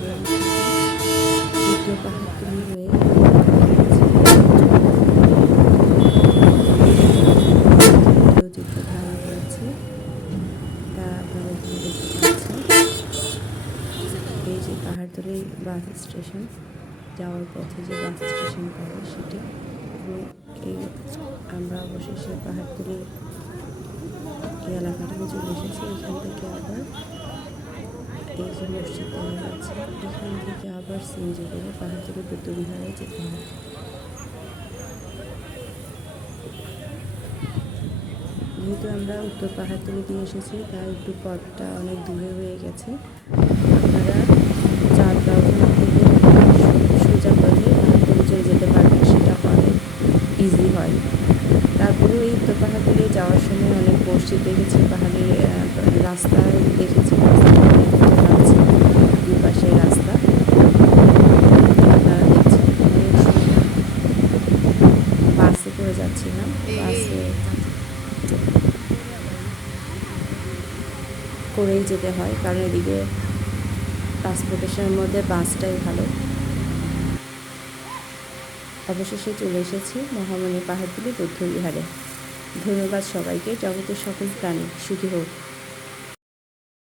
করলাম দ্বিতীয় পাহাড়তলি হয়ে যুক্ত ধারণ করেছে, তা আপনারা এখানে দেখতে পাচ্ছেন। এই যে পাহাড়তলি বাস স্টেশন, যাওয়ার পথে যে বাস স্টেশন পড়ে সেটি, এবং এই আমরা অবশেষে পাহাড়তলি এই এলাকাটিতে চলে এসেছি। এখান থেকে আবার এই যে মসজিদ দেখা যাচ্ছে, এখান থেকে আবার সিএনজি করে পাহাড়তলি বৌদ্ধবিহারে যেতে হয়। যেহেতু আমরা উত্তর পাহাড়তলি দিয়ে এসেছি, তাই একটু পথটা অনেক দূরে হয়ে গেছে। আপনারা চাঁদগাঁওখানা থেকে সোজা পথে পাহাড়তলি চলে যেতে পারবেন, সেটা অনেক ইজি হয়। তারপরেও এই উত্তর পাহাড়তলি যাওয়ার সময় অনেক মসজিদ দেখেছি, পাহাড়ের রাস্তা দেখেছি, দুপাশে রাস্তা আপনারা দেখছেন। অনেক সুন্দর। বাসে করে যাচ্ছিলাম, বাসে করেই যেতে হয়, কারণ এদিকে ট্রান্সপোর্টেশনের মধ্যে বাসটাই ভালো। অবশেষে চলে এসেছি মহামণি পাহাড়তলি বৌদ্ধবিহারে। ধন্যবাদ সবাইকে। জগতের সকল প্রাণী সুখী হোক।